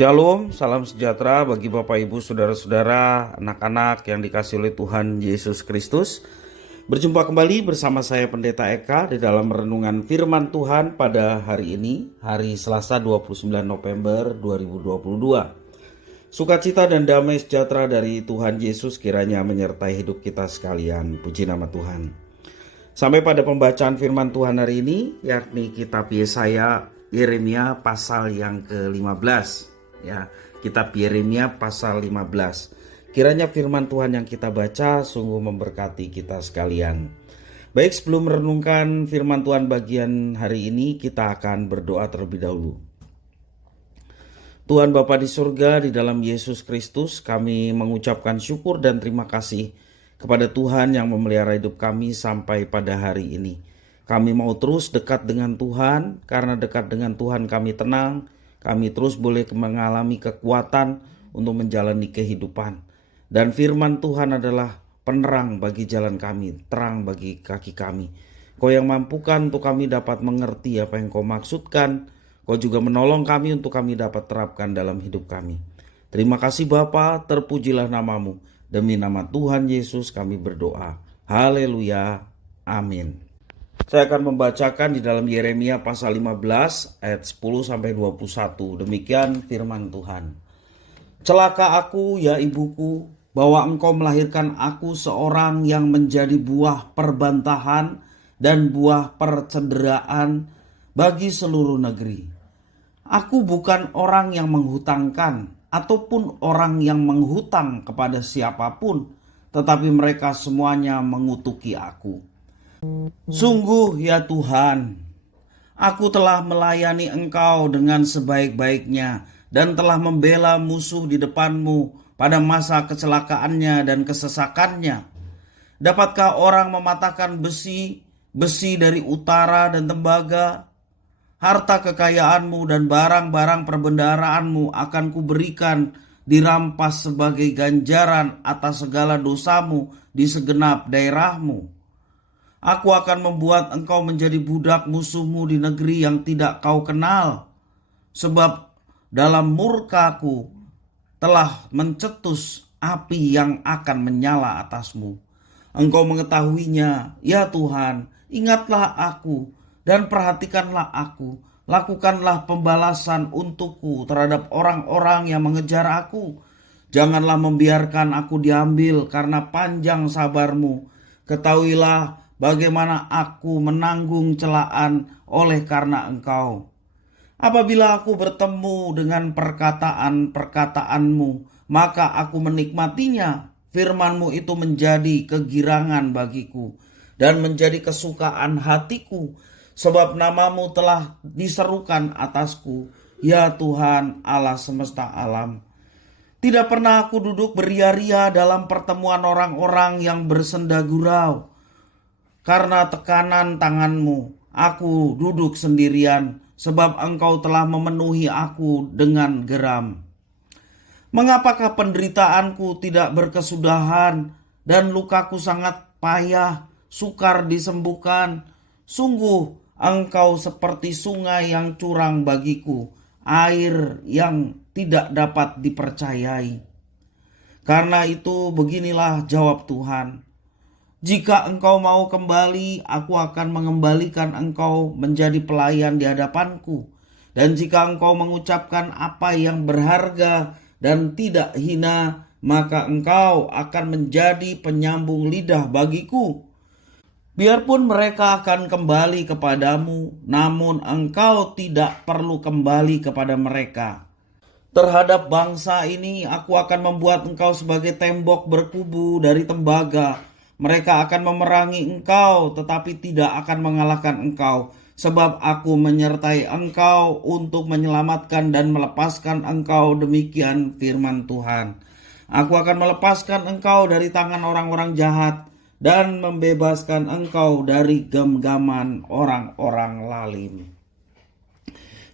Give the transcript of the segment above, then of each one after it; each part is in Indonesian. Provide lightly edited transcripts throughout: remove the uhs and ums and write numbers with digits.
Shalom, salam sejahtera bagi Bapak Ibu, Saudara-saudara, anak-anak yang dikasihi oleh Tuhan Yesus Kristus. Berjumpa kembali bersama saya Pendeta Eka di dalam renungan firman Tuhan pada hari ini, hari Selasa 29 November 2022. Sukacita dan damai sejahtera dari Tuhan Yesus kiranya menyertai hidup kita sekalian. Puji nama Tuhan. Sampai pada pembacaan firman Tuhan hari ini, yakni kitab Yeremia pasal yang ke-15. Ya, kitab Yeremia pasal 15. Kiranya firman Tuhan yang kita baca sungguh memberkati kita sekalian. Baik, sebelum merenungkan firman Tuhan bagian hari ini, kita akan berdoa terlebih dahulu. Tuhan Bapa di surga, di dalam Yesus Kristus, kami mengucapkan syukur dan terima kasih kepada Tuhan yang memelihara hidup kami sampai pada hari ini. Kami mau terus dekat dengan Tuhan, karena dekat dengan Tuhan kami tenang. Kami terus boleh mengalami kekuatan untuk menjalani kehidupan. Dan firman Tuhan adalah penerang bagi jalan kami, terang bagi kaki kami. Kau yang mampukan untuk kami dapat mengerti apa yang Kau maksudkan. Kau juga menolong kami untuk kami dapat terapkan dalam hidup kami. Terima kasih Bapa, terpujilah namamu. Demi nama Tuhan Yesus kami berdoa. Haleluya. Amin. Saya akan membacakan di dalam Yeremia pasal 15 ayat 10-21. Demikian firman Tuhan. Celaka aku ya ibuku, bahwa engkau melahirkan aku seorang yang menjadi buah perbantahan dan buah percederaan bagi seluruh negeri. Aku bukan orang yang menghutangkan ataupun orang yang menghutang kepada siapapun, tetapi mereka semuanya mengutuki aku. Sungguh ya Tuhan, aku telah melayani Engkau dengan sebaik-baiknya dan telah membela musuh di depan-Mu pada masa kecelakaannya dan kesesakannya. Dapatkah orang mematahkan besi dari utara dan tembaga? Harta kekayaan-Mu dan barang-barang perbendaharaan-Mu akan kuberikan dirampas sebagai ganjaran atas segala dosa-Mu di segenap daerah-Mu. Aku akan membuat engkau menjadi budak musuhmu di negeri yang tidak kau kenal. Sebab dalam murkaku telah mencetus api yang akan menyala atasmu. Engkau mengetahuinya, ya Tuhan, ingatlah aku dan perhatikanlah aku. Lakukanlah pembalasan untukku terhadap orang-orang yang mengejar aku. Janganlah membiarkan aku diambil karena panjang sabarmu. Ketahuilah bagaimana aku menanggung celaan oleh karena Engkau. Apabila aku bertemu dengan perkataan-perkataanmu, maka aku menikmatinya. Firman-Mu itu menjadi kegirangan bagiku dan menjadi kesukaan hatiku. Sebab nama-Mu telah diserukan atasku, ya Tuhan Allah semesta alam. Tidak pernah aku duduk beria-ria dalam pertemuan orang-orang yang bersenda gurau. Karena tekanan tangan-Mu, aku duduk sendirian, sebab Engkau telah memenuhi aku dengan geram. Mengapakah penderitaanku tidak berkesudahan dan lukaku sangat payah, sukar disembuhkan? Sungguh Engkau seperti sungai yang curang bagiku, air yang tidak dapat dipercayai. Karena itu beginilah jawab Tuhan. Jika engkau mau kembali, aku akan mengembalikan engkau menjadi pelayan di hadapanku. Dan jika engkau mengucapkan apa yang berharga dan tidak hina, maka engkau akan menjadi penyambung lidah bagiku. Biarpun mereka akan kembali kepadamu, namun engkau tidak perlu kembali kepada mereka. Terhadap bangsa ini, aku akan membuat engkau sebagai tembok berkubu dari tembaga. Mereka akan memerangi engkau, tetapi tidak akan mengalahkan engkau. Sebab aku menyertai engkau untuk menyelamatkan dan melepaskan engkau, demikian firman Tuhan. Aku akan melepaskan engkau dari tangan orang-orang jahat dan membebaskan engkau dari genggaman orang-orang lalim.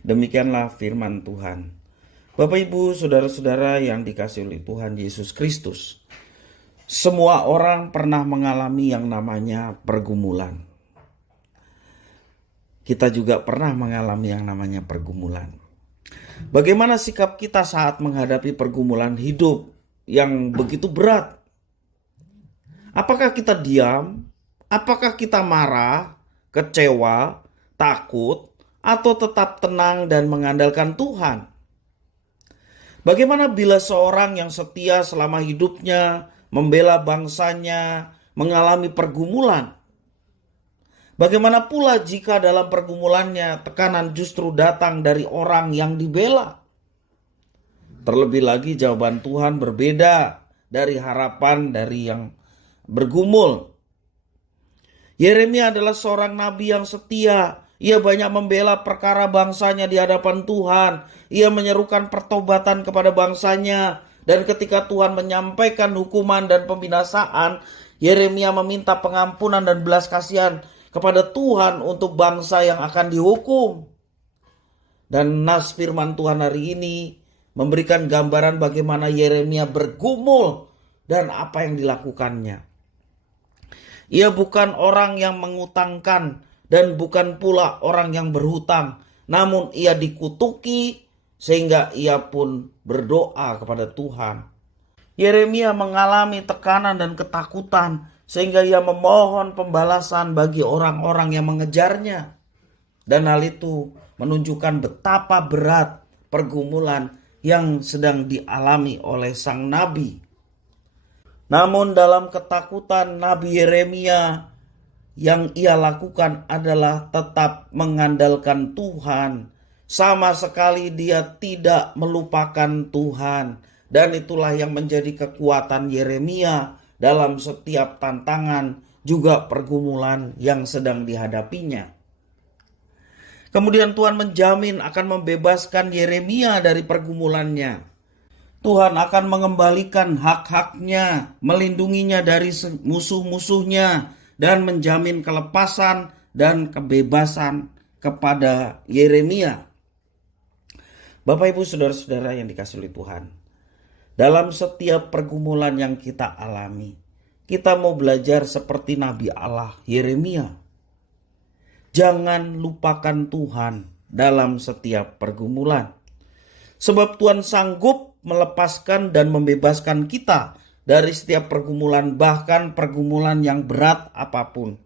Demikianlah firman Tuhan. Bapak Ibu, Saudara-saudara yang dikasihi oleh Tuhan Yesus Kristus. Semua orang pernah mengalami yang namanya pergumulan. Kita juga pernah mengalami yang namanya pergumulan. Bagaimana sikap kita saat menghadapi pergumulan hidup yang begitu berat? Apakah kita diam? Apakah kita marah, kecewa, takut, atau tetap tenang dan mengandalkan Tuhan? Bagaimana bila seorang yang setia selama hidupnya, membela bangsanya, mengalami pergumulan? Bagaimana pula jika dalam pergumulannya tekanan justru datang dari orang yang dibela? Terlebih lagi jawaban Tuhan berbeda dari harapan dari yang bergumul. Yeremia adalah seorang nabi yang setia. Ia banyak membela perkara bangsanya di hadapan Tuhan. Ia menyerukan pertobatan kepada bangsanya. Dan ketika Tuhan menyampaikan hukuman dan pembinasaan, Yeremia meminta pengampunan dan belas kasihan kepada Tuhan untuk bangsa yang akan dihukum. Dan nas firman Tuhan hari ini memberikan gambaran bagaimana Yeremia bergumul dan apa yang dilakukannya. Ia bukan orang yang mengutangkan dan bukan pula orang yang berhutang, namun ia dikutuki sehingga ia pun berdoa kepada Tuhan. Yeremia mengalami tekanan dan ketakutan sehingga ia memohon pembalasan bagi orang-orang yang mengejarnya. Dan hal itu menunjukkan betapa berat pergumulan yang sedang dialami oleh sang nabi. Namun dalam ketakutan Nabi Yeremia, yang ia lakukan adalah tetap mengandalkan Tuhan. Sama sekali dia tidak melupakan Tuhan. Dan itulah yang menjadi kekuatan Yeremia dalam setiap tantangan juga pergumulan yang sedang dihadapinya. Kemudian Tuhan menjamin akan membebaskan Yeremia dari pergumulannya. Tuhan akan mengembalikan hak-haknya, melindunginya dari musuh-musuhnya, dan menjamin kelepasan dan kebebasan kepada Yeremia. Bapak, Ibu, saudara-saudara yang dikasihi oleh Tuhan, dalam setiap pergumulan yang kita alami, kita mau belajar seperti Nabi Allah Yeremia. Jangan lupakan Tuhan dalam setiap pergumulan. Sebab Tuhan sanggup melepaskan dan membebaskan kita dari setiap pergumulan, bahkan pergumulan yang berat apapun.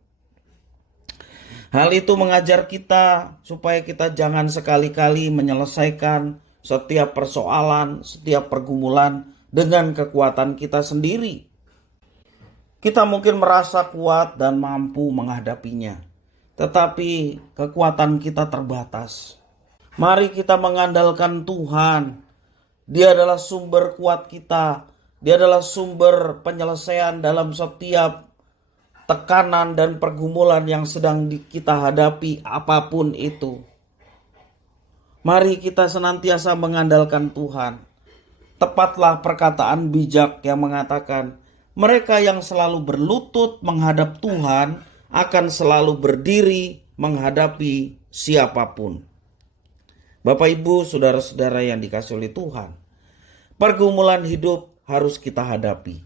Hal itu mengajar kita supaya kita jangan sekali-kali menyelesaikan setiap persoalan, setiap pergumulan dengan kekuatan kita sendiri. Kita mungkin merasa kuat dan mampu menghadapinya, tetapi kekuatan kita terbatas. Mari kita mengandalkan Tuhan. Dia adalah sumber kuat kita. Dia adalah sumber penyelesaian dalam setiap tekanan dan pergumulan yang sedang kita hadapi, apapun itu. Mari kita senantiasa mengandalkan Tuhan. Tepatlah perkataan bijak yang mengatakan, mereka yang selalu berlutut menghadap Tuhan akan selalu berdiri menghadapi siapapun. Bapak, Ibu, saudara-saudara yang dikasihi oleh Tuhan, pergumulan hidup harus kita hadapi.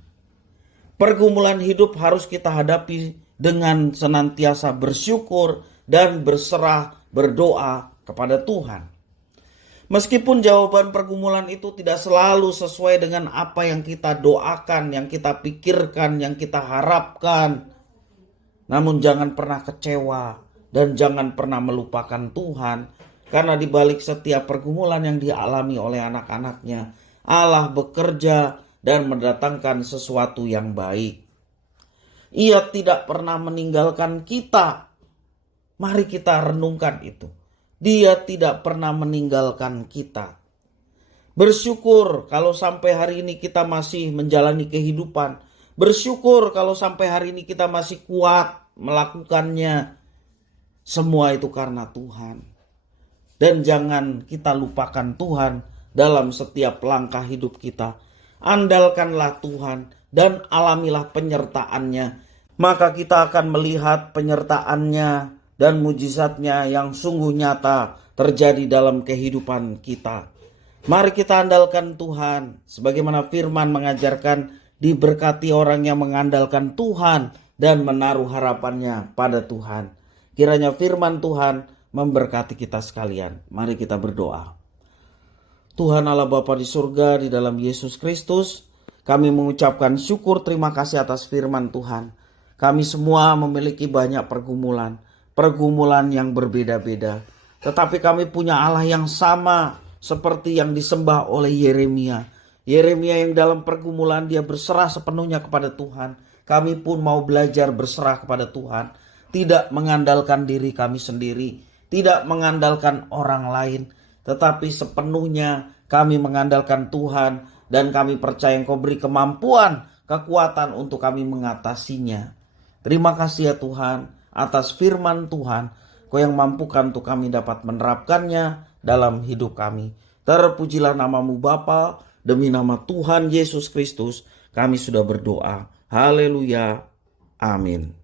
Pergumulan hidup harus kita hadapi dengan senantiasa bersyukur dan berserah berdoa kepada Tuhan. Meskipun jawaban pergumulan itu tidak selalu sesuai dengan apa yang kita doakan, yang kita pikirkan, yang kita harapkan. Namun jangan pernah kecewa dan jangan pernah melupakan Tuhan. Karena di balik setiap pergumulan yang dialami oleh anak-anaknya, Allah bekerja dan mendatangkan sesuatu yang baik. Ia tidak pernah meninggalkan kita. Mari kita renungkan itu. Dia tidak pernah meninggalkan kita. Bersyukur kalau sampai hari ini kita masih menjalani kehidupan. Bersyukur kalau sampai hari ini kita masih kuat melakukannya. Semua itu karena Tuhan. Dan jangan kita lupakan Tuhan dalam setiap langkah hidup kita. Andalkanlah Tuhan dan alamilah penyertaannya. Maka kita akan melihat penyertaannya dan mujizatnya yang sungguh nyata terjadi dalam kehidupan kita. Mari kita andalkan Tuhan. Sebagaimana firman mengajarkan, diberkati orang yang mengandalkan Tuhan dan menaruh harapannya pada Tuhan. Kiranya firman Tuhan memberkati kita sekalian. Mari kita berdoa. Tuhan Allah Bapa di surga, di dalam Yesus Kristus, kami mengucapkan syukur terima kasih atas firman Tuhan. Kami semua memiliki banyak pergumulan yang berbeda-beda. Tetapi kami punya Allah yang sama seperti yang disembah oleh Yeremia. Yeremia yang dalam pergumulan dia berserah sepenuhnya kepada Tuhan. Kami pun mau belajar berserah kepada Tuhan. Tidak mengandalkan diri kami sendiri. Tidak mengandalkan orang lain. Tetapi sepenuhnya kami mengandalkan Tuhan. Dan kami percaya Engkau beri kemampuan, kekuatan untuk kami mengatasinya. Terima kasih ya Tuhan atas firman Tuhan. Kau yang mampukan untuk kami dapat menerapkannya dalam hidup kami. Terpujilah namamu Bapa, demi nama Tuhan Yesus Kristus kami sudah berdoa. Haleluya. Amin.